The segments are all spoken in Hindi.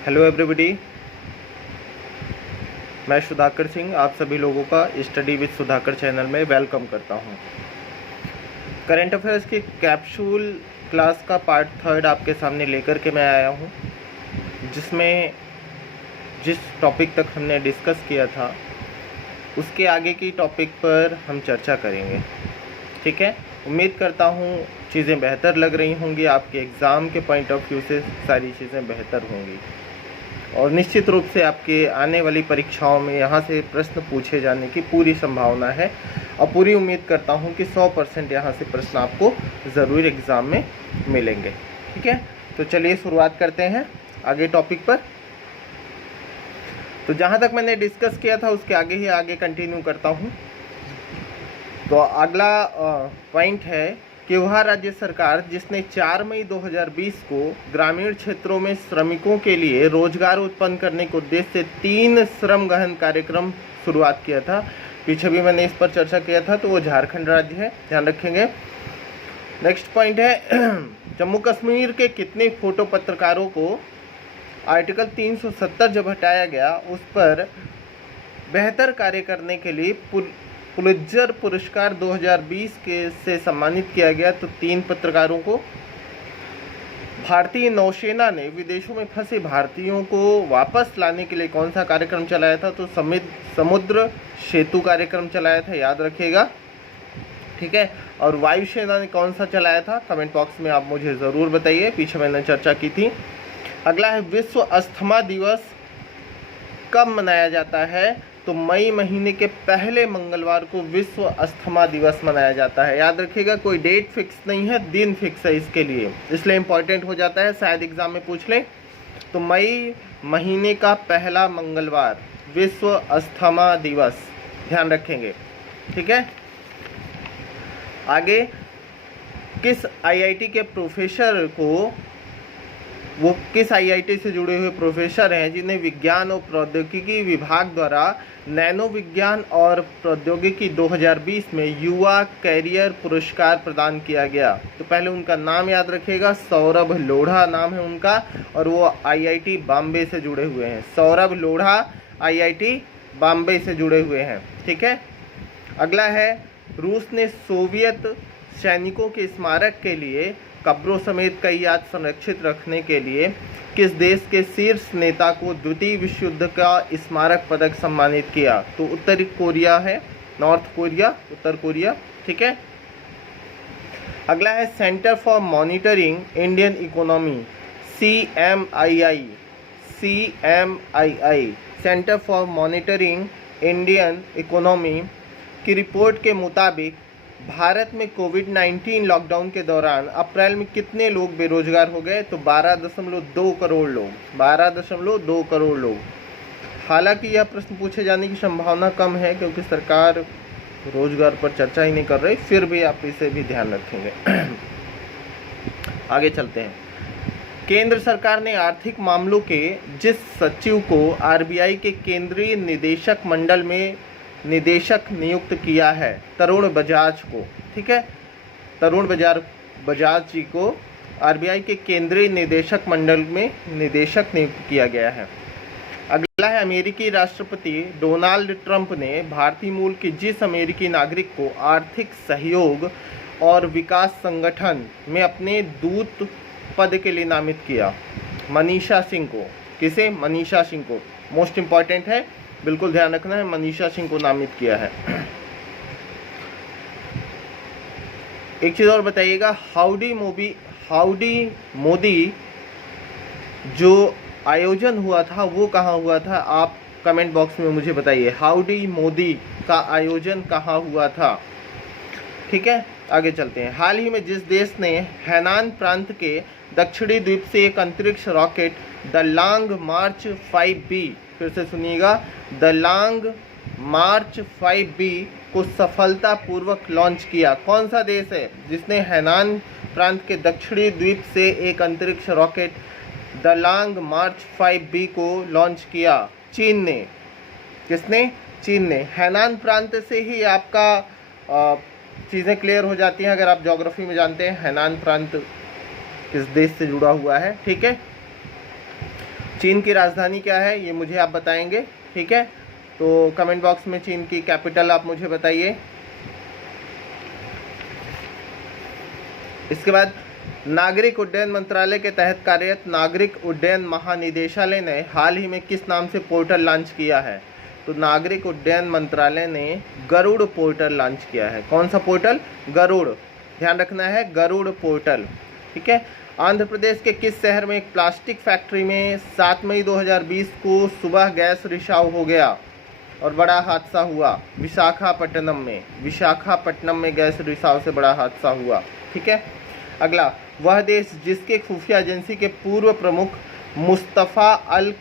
हेलो एवरीबॉडी, मैं सुधाकर सिंह आप सभी लोगों का स्टडी विद सुधाकर चैनल में वेलकम करता हूं। करंट अफेयर्स की कैप्सूल क्लास का पार्ट 3 आपके सामने लेकर के मैं आया हूं, जिसमें जिस टॉपिक तक हमने डिस्कस किया था उसके आगे की टॉपिक पर हम चर्चा करेंगे। ठीक है, उम्मीद करता हूं चीज़ें बेहतर लग रही होंगी, आपके एग्ज़ाम के पॉइंट ऑफ व्यू से सारी चीज़ें बेहतर होंगी और निश्चित रूप से आपके आने वाली परीक्षाओं में यहाँ से प्रश्न पूछे जाने की पूरी संभावना है और पूरी उम्मीद करता हूँ कि 100% यहाँ से प्रश्न आपको ज़रूर एग्ज़ाम में मिलेंगे। ठीक है, तो चलिए शुरुआत करते हैं आगे टॉपिक पर। तो जहाँ तक मैंने डिस्कस किया था उसके आगे कंटिन्यू करता हूँ। तो अगला पॉइंट है कि वह राज्य सरकार जिसने 4 मई 2020 को ग्रामीण क्षेत्रों में श्रमिकों के लिए रोजगार उत्पन्न करने के उद्देश्य से 3 श्रम गहन कार्यक्रम शुरुआत किया था। पीछे भी मैंने इस पर चर्चा किया था, तो वो झारखंड राज्य है, ध्यान रखेंगे। नेक्स्ट पॉइंट है जम्मू कश्मीर के कितने फोटो पत्रकारों को आर्टिकल 370 जब हटाया गया उस पर बेहतर कार्य करने के लिए पुलित्जर पुरस्कार 2020 से सम्मानित किया गया। तो 3 पत्रकारों को। भारतीय नौसेना ने विदेशों में फंसे भारतीयों को वापस लाने के लिए कौन सा कार्यक्रम चलाया था? तो समुद्र सेतु कार्यक्रम चलाया था, याद रखिएगा। ठीक है, और वायुसेना ने कौन सा चलाया था? कमेंट बॉक्स में आप मुझे ज़रूर बताइए, पीछे मैंने चर्चा की थी। अगला है विश्व अस्थमा दिवस कब मनाया जाता है? तो मई महीने के पहले मंगलवार को विश्व अस्थमा दिवस मनाया जाता है। याद रखिएगा, कोई डेट फिक्स नहीं है, दिन फिक्स है इसके लिए, इसलिए इम्पॉर्टेंट हो जाता है, शायद एग्जाम में पूछ लें। तो मई महीने का पहला मंगलवार विश्व अस्थमा दिवस, ध्यान रखेंगे। ठीक है, आगे किस आईआईटी के प्रोफेसर को, वो किस आईआईटी से जुड़े हुए प्रोफेसर हैं जिन्हें विज्ञान और प्रौद्योगिकी विभाग द्वारा नैनो विज्ञान और प्रौद्योगिकी 2020 में युवा कैरियर पुरस्कार प्रदान किया गया? तो पहले उनका नाम याद रखिएगा, सौरभ लोढ़ा नाम है उनका और वो आईआईटी बॉम्बे से जुड़े हुए हैं। सौरभ लोढ़ा आईआईटी बॉम्बे से जुड़े हुए हैं। ठीक है, अगला है रूस ने सोवियत सैनिकों के स्मारक के लिए कब्रों समेत कई याद संरक्षित रखने के लिए किस देश के शीर्ष नेता को द्वितीय विश्व युद्ध का स्मारक पदक सम्मानित किया? तो उत्तरी कोरिया है, नॉर्थ कोरिया, उत्तर कोरिया। ठीक है, अगला है centre for monitoring Indian economy, CMII, centre for monitoring Indian economy की रिपोर्ट के मुताबिक भारत में कोविड-19 लॉकडाउन के दौरान अप्रैल में कितने लोग बेरोजगार हो गए? तो 12.2 करोड़ लोग, 12.2 करोड़ लोग। हालांकि यह प्रश्न पूछे जाने की संभावना कम है क्योंकि सरकार रोजगार पर चर्चा ही नहीं कर रही, फिर भी आप इसे भी ध्यान रखेंगे। आगे चलते हैं। केंद्र सरकार ने आर्थिक मामलों के जिस सचिव को RBI के केंद्रीय निदेशक मंडल में निदेशक नियुक्त किया है? तरुण बजाज को। ठीक है, तरुण बजाज जी को RBI के केंद्रीय निदेशक मंडल में निदेशक नियुक्त किया गया है। अगला है अमेरिकी राष्ट्रपति डोनाल्ड ट्रंप ने भारतीय मूल के जिस अमेरिकी नागरिक को आर्थिक सहयोग और विकास संगठन में अपने दूत पद के लिए नामित किया? मनीषा सिंह को। किसे? मनीषा सिंह को। मोस्ट इंपॉर्टेंट है, बिल्कुल ध्यान रखना है, मनीषा सिंह को नामित किया है। एक चीज और बताइएगा, हाउडी मोदी जो आयोजन हुआ था वो कहाँ हुआ था? आप कमेंट बॉक्स में मुझे बताइए, हाउडी मोदी का आयोजन कहाँ हुआ था? ठीक है, आगे चलते हैं। हाल ही में जिस देश ने हैनान प्रांत के दक्षिणी द्वीप से एक अंतरिक्ष rocket the long March 5B, फिर से सुनिएगा, द लॉन्ग मार्च 5B को सफलतापूर्वक लॉन्च किया? कौन सा देश है जिसने हैनान प्रांत के दक्षिणी द्वीप से एक अंतरिक्ष rocket the long March 5B को लॉन्च किया? चीन ने। किसने? चीन ने। हैनान प्रांत से ही आपका चीज़ें क्लियर हो जाती हैं अगर आप ज्योग्राफी में जानते हैं हैनान प्रांत किस देश से जुड़ा हुआ है। ठीक है, चीन की राजधानी क्या है ये मुझे आप बताएंगे, ठीक है। तो कमेंट बॉक्स में चीन की कैपिटल आप मुझे बताइए। इसके बाद नागरिक उड्डयन मंत्रालय के तहत कार्यरत नागरिक उड्डयन महानिदेशालय ने हाल ही में किस नाम से पोर्टल लॉन्च किया है? तो नागरिक उड्डयन मंत्रालय ने गरुड़ पोर्टल लॉन्च किया है। कौन सा पोर्टल? गरुड़, ध्यान रखना है, गरुड़ पोर्टल, ठीक है। आंध्र प्रदेश के किस शहर में एक प्लास्टिक फैक्ट्री में 7 मई 2020 को सुबह गैस रिसाव हो गया और बड़ा हादसा हुआ? विशाखापट्टनम में, विशाखापट्टनम में गैस रिसाव से बड़ा हादसा हुआ, ठीक है। अगला, वह देश जिसके खुफिया एजेंसी के पूर्व प्रमुख मुस्तफ़ा अल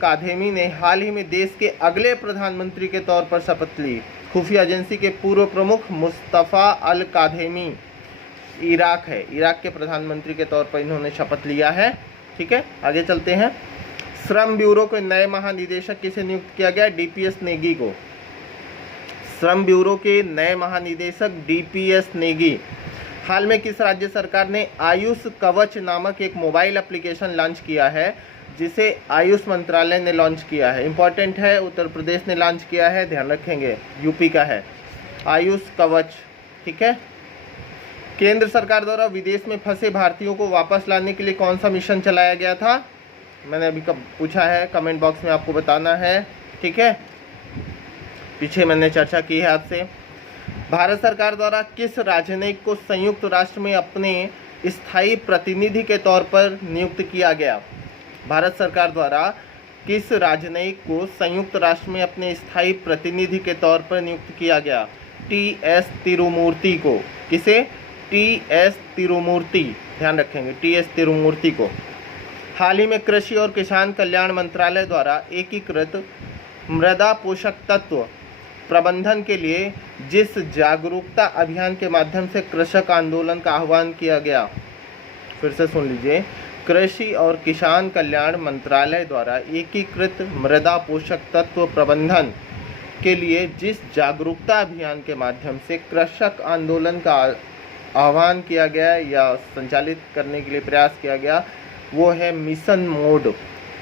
काधेमी ने हाल ही में देश के अगले प्रधानमंत्री के तौर पर शपथ ली। खुफिया एजेंसी के पूर्व प्रमुख मुस्तफ़ा अल काधेमी इराक है, इराक के प्रधानमंत्री के तौर पर इन्होंने शपथ लिया है, ठीक है। आगे चलते हैं। श्रम ब्यूरो के नए महानिदेशक किसे नियुक्त किया गया? डीपीएस नेगी को। श्रम ब्यूरो के नए महानिदेशक डीपीएस नेगी। हाल में किस राज्य सरकार ने आयुष कवच नामक एक मोबाइल एप्लीकेशन लॉन्च किया है, जिसे आयुष मंत्रालय ने लॉन्च किया है? इंपॉर्टेंट है, उत्तर प्रदेश ने लॉन्च किया है, ध्यान रखेंगे, यूपी का है आयुष कवच, ठीक है। केंद्र सरकार द्वारा विदेश में फंसे भारतीयों को वापस लाने के लिए कौन सा मिशन चलाया गया था? मैंने अभी कब पूछा है, कमेंट बॉक्स में आपको बताना है, ठीक है। पीछे मैंने चर्चा की है आपसे। भारत सरकार द्वारा किस राजनयिक को संयुक्त राष्ट्र में अपने स्थायी प्रतिनिधि के तौर पर नियुक्त किया गया? भारत सरकार द्वारा किस राजनयिक को संयुक्त राष्ट्र में अपने स्थायी प्रतिनिधि के तौर पर नियुक्त किया गया? टी.एस. तिरुमूर्ति को। किसे? टी.एस. तिरुमूर्ति, ध्यान रखेंगे, टी.एस. तिरुमूर्ति को। हाल ही में कृषि और किसान कल्याण मंत्रालय द्वारा एकीकृत मृदा पोषक तत्व प्रबंधन के लिए जिस जागरूकता अभियान के माध्यम से कृषक आंदोलन का आह्वान किया गया, फिर से सुन लीजिए, कृषि और किसान कल्याण मंत्रालय द्वारा एकीकृत मृदा पोषक तत्व प्रबंधन के लिए जिस जागरूकता अभियान के माध्यम से कृषक आंदोलन का आह्वान किया गया या संचालित करने के लिए प्रयास किया गया, वो है मिशन मोड।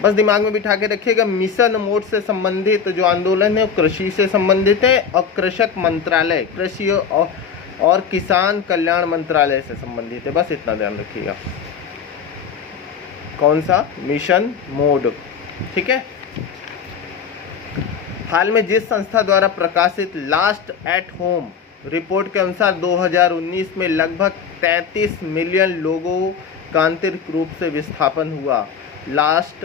बस दिमाग में बिठा के रखिएगा, मिशन मोड से संबंधित जो आंदोलन है वो कृषि से संबंधित है और कृषक मंत्रालय, कृषि और किसान कल्याण मंत्रालय से संबंधित है, बस इतना ध्यान रखिएगा। कौन सा? मिशन मोड, ठीक है। हाल में जिस संस्था द्वारा प्रकाशित लास्ट एट होम रिपोर्ट के अनुसार 2019 में लगभग 33 मिलियन लोगों का आंतरिक रूप से विस्थापन हुआ। लास्ट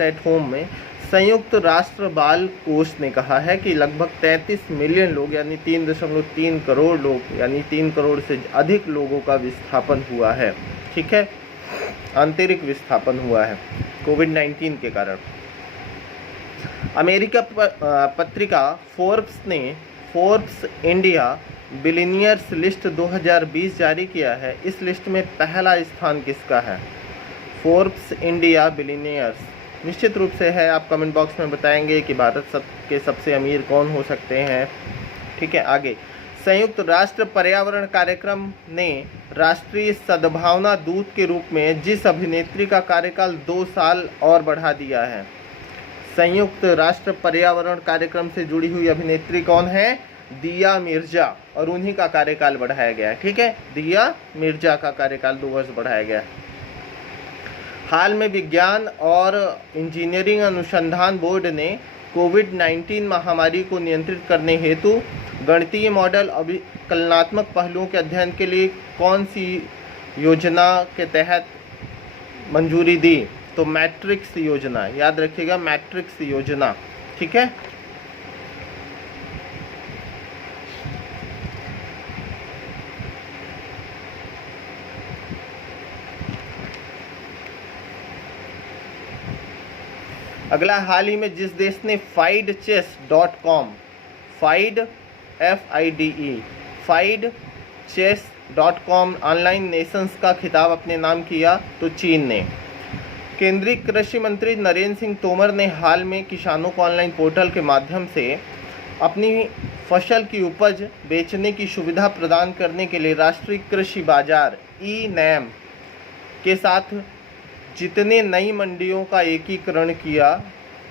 एट होम में संयुक्त राष्ट्र बाल कोष ने कहा है कि लगभग 33 मिलियन लोग यानी 3.3 करोड़ लोग यानी 3 करोड़ से अधिक लोगों का विस्थापन हुआ है, ठीक है, आंतरिक विस्थापन हुआ है कोविड-19 के कारण। अमेरिका पत्रिका फोर्ब्स इंडिया बिलियनियर्स लिस्ट 2020 जारी किया है। इस लिस्ट में पहला स्थान किसका है? फोर्ब्स इंडिया बिलियनियर्स निश्चित रूप से है, आप कमेंट बॉक्स में बताएंगे कि भारत के सबसे अमीर कौन हो सकते हैं, ठीक है। आगे, संयुक्त राष्ट्र पर्यावरण कार्यक्रम ने राष्ट्रीय सद्भावना दूत के रूप में जिस अभिनेत्री का कार्यकाल 2 साल और बढ़ा दिया है? संयुक्त राष्ट्र पर्यावरण कार्यक्रम से जुड़ी हुई अभिनेत्री कौन है? दिया मिर्जा, और उन्हीं का कार्यकाल बढ़ाया गया है, ठीक है, दिया मिर्जा का कार्यकाल 2 वर्ष बढ़ाया गया है। हाल में विज्ञान और इंजीनियरिंग अनुसंधान बोर्ड ने कोविड-19 महामारी को नियंत्रित करने हेतु गणितीय मॉडल अभिकलनात्मक पहलुओं के अध्ययन के लिए कौन सी योजना के तहत मंजूरी दी? तो मैट्रिक्स योजना, याद रखिएगा, मैट्रिक्स योजना, ठीक है। अगला, हाल ही में जिस देश ने FIDECHESS.com ऑनलाइन नेशंस का खिताब अपने नाम किया, तो चीन ने। केंद्रीय कृषि मंत्री नरेंद्र सिंह तोमर ने हाल में किसानों को ऑनलाइन पोर्टल के माध्यम से अपनी फसल की उपज बेचने की सुविधा प्रदान करने के लिए राष्ट्रीय कृषि बाजार के साथ जितने नई मंडियों का एकीकरण किया,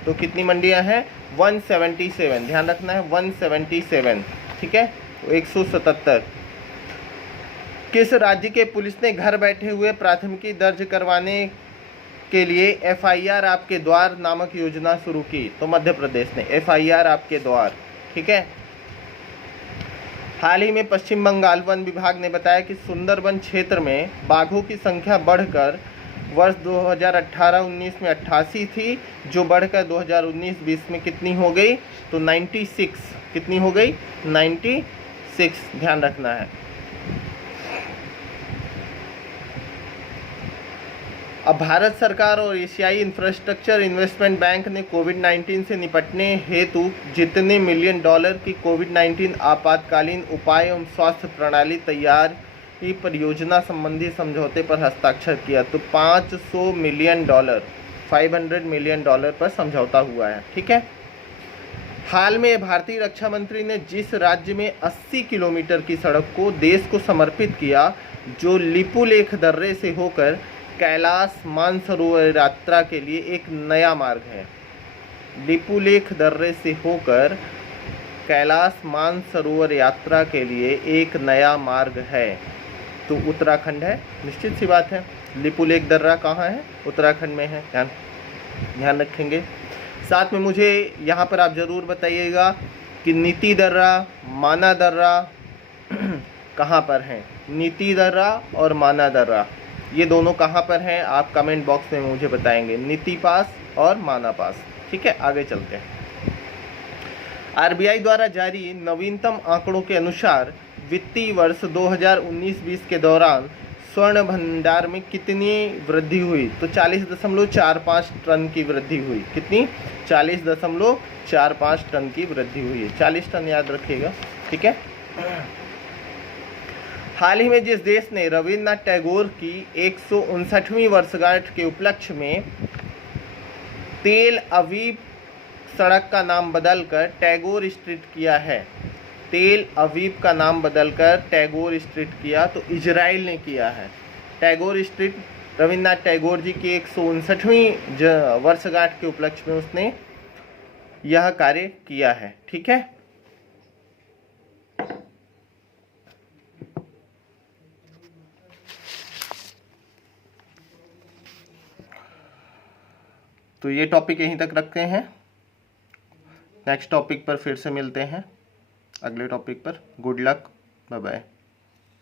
तो कितनी मंडियां हैं? 177, ध्यान रखना है 177, ठीक है, 177। किस राज्य के पुलिस ने घर बैठे हुए प्राथमिकी दर्ज करवाने के लिए FIR आपके द्वार नामक योजना शुरू की? तो मध्य प्रदेश ने FIR आपके द्वार, ठीक है। हाल ही में पश्चिम बंगाल वन विभाग ने बताया कि सुंदरबन क्षेत्र में बाघों की संख्या बढ़कर वर्ष 2018-19 में 88 थी, जो बढ़कर 2019-20 में कितनी हो गई? तो 96, कितनी हो गई? 96, ध्यान रखना है। अब भारत सरकार और एशियाई इंफ्रास्ट्रक्चर इन्वेस्टमेंट बैंक ने कोविड-19 से निपटने हेतु जितने मिलियन डॉलर की कोविड-19 आपातकालीन उपाय एवं स्वास्थ्य प्रणाली तैयारी परियोजना संबंधी समझौते पर हस्ताक्षर किया, तो 500 मिलियन डॉलर, 500 मिलियन डॉलर पर समझौता हुआ है, ठीक है। हाल में भारतीय रक्षा मंत्री ने जिस राज्य में 80 किलोमीटर की सड़क को देश को समर्पित किया, जो लिपुलेख दर्रे से होकर कैलाश मानसरोवर यात्रा के लिए एक नया मार्ग है। लिपुलेख दर्रे से होकर कैलाश मानसरोवर यात्रा के लिए एक नया मार्ग है, तो उत्तराखंड है, निश्चित सी बात है। लिपुलेख दर्रा कहाँ है? उत्तराखंड में है, ध्यान रखेंगे। साथ में मुझे यहाँ पर आप ज़रूर बताइएगा कि नीति दर्रा, माना दर्रा कहाँ पर हैं? नीति दर्रा और माना दर्रा, ये दोनों कहाँ पर हैं? आप कमेंट बॉक्स में मुझे बताएंगे, नीति पास और माना पास, ठीक है। आगे चलते हैं। RBI द्वारा जारी नवीनतम आंकड़ों के अनुसार वित्तीय वर्ष 2019-20 के दौरान स्वर्ण भंडार में कितनी वृद्धि हुई? तो 40.45 टन की वृद्धि हुई। कितनी? 40.45 टन की वृद्धि हुई है। 40 टन याद रखिएगा, ठीक है। हाल ही में जिस देश ने रविन्द्रनाथ टैगोर की 159वीं वर्षगांठ के उपलक्ष्य में तेल अवीव सड़क का नाम बदलकर टैगोर स्ट्रीट किया है, तेल अवीव का नाम बदलकर टैगोर स्ट्रीट किया, तो इजराइल ने किया है। टैगोर स्ट्रीट रविन्द्रनाथ टैगोर जी की 159वीं वर्षगांठ के उपलक्ष्य में उसने यह कार्य किया है, ठीक है। तो ये टॉपिक यहीं तक रखते हैं, नेक्स्ट टॉपिक पर फिर से मिलते हैं अगले टॉपिक पर। Good luck, bye bye.